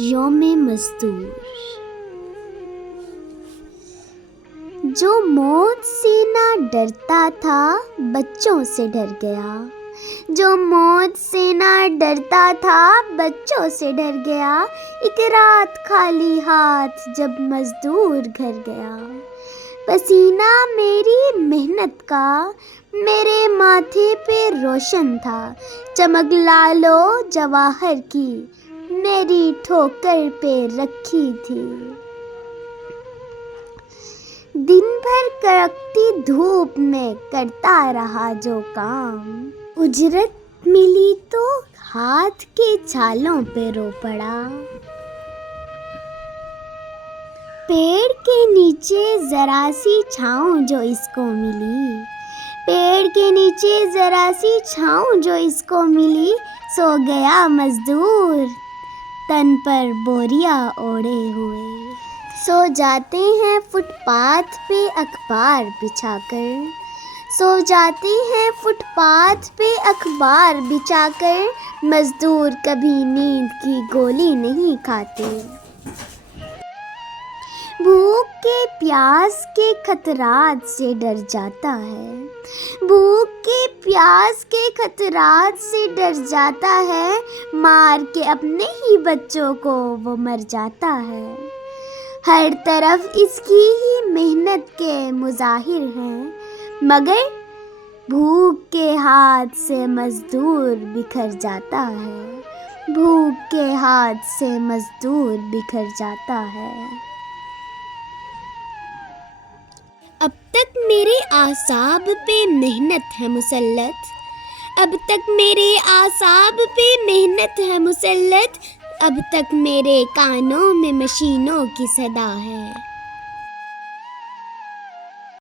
یوم مزدور۔ جو موت سے نہ ڈرتا تھا بچوں سے ڈر گیا، جو موت سے نہ ڈرتا تھا بچوں سے ڈر گیا، ایک رات خالی ہاتھ جب مزدور گھر گیا۔ پسینہ میری محنت کا میرے ماتھے پہ روشن تھا، چمک لالو جواہر کی میری ٹھوکر پہ رکھی تھی۔ دن بھر کڑکتی دھوپ میں کرتا رہا جو کام، اجرت ملی تو ہاتھ کے چھالوں پہ رو پڑا۔ پیڑ کے نیچے ذرا سی چھاؤں جو اس کو ملی، پیڑ کے نیچے ذرا سی چھاؤں جو اس کو ملی، سو گیا مزدور تن پر بوریا اوڑھے ہوئے۔ سو جاتے ہیں فٹ پاتھ پہ اخبار بچھا کر، سو جاتے ہیں فٹ پاتھ پہ اخبار بچھا کر، مزدور کبھی نیند کی گولی نہیں کھاتے۔ بھوک کے پیاس کے خطرات سے ڈر جاتا ہے، بھوک کے پیاس کے خطرات سے ڈر جاتا ہے، مار کے اپنے ہی بچوں کو وہ مر جاتا ہے۔ ہر طرف اس کی ہی محنت کے مظاہر ہیں، مگر بھوک کے ہاتھ سے مزدور بکھر جاتا ہے، بھوک کے ہاتھ سے مزدور بکھر جاتا ہے۔ اب تک میرے اعصاب پہ محنت ہے مسلط، اب تک میرے اعصاب پہ محنت ہے مسلط، اب تک میرے کانوں میں مشینوں کی صدا ہے۔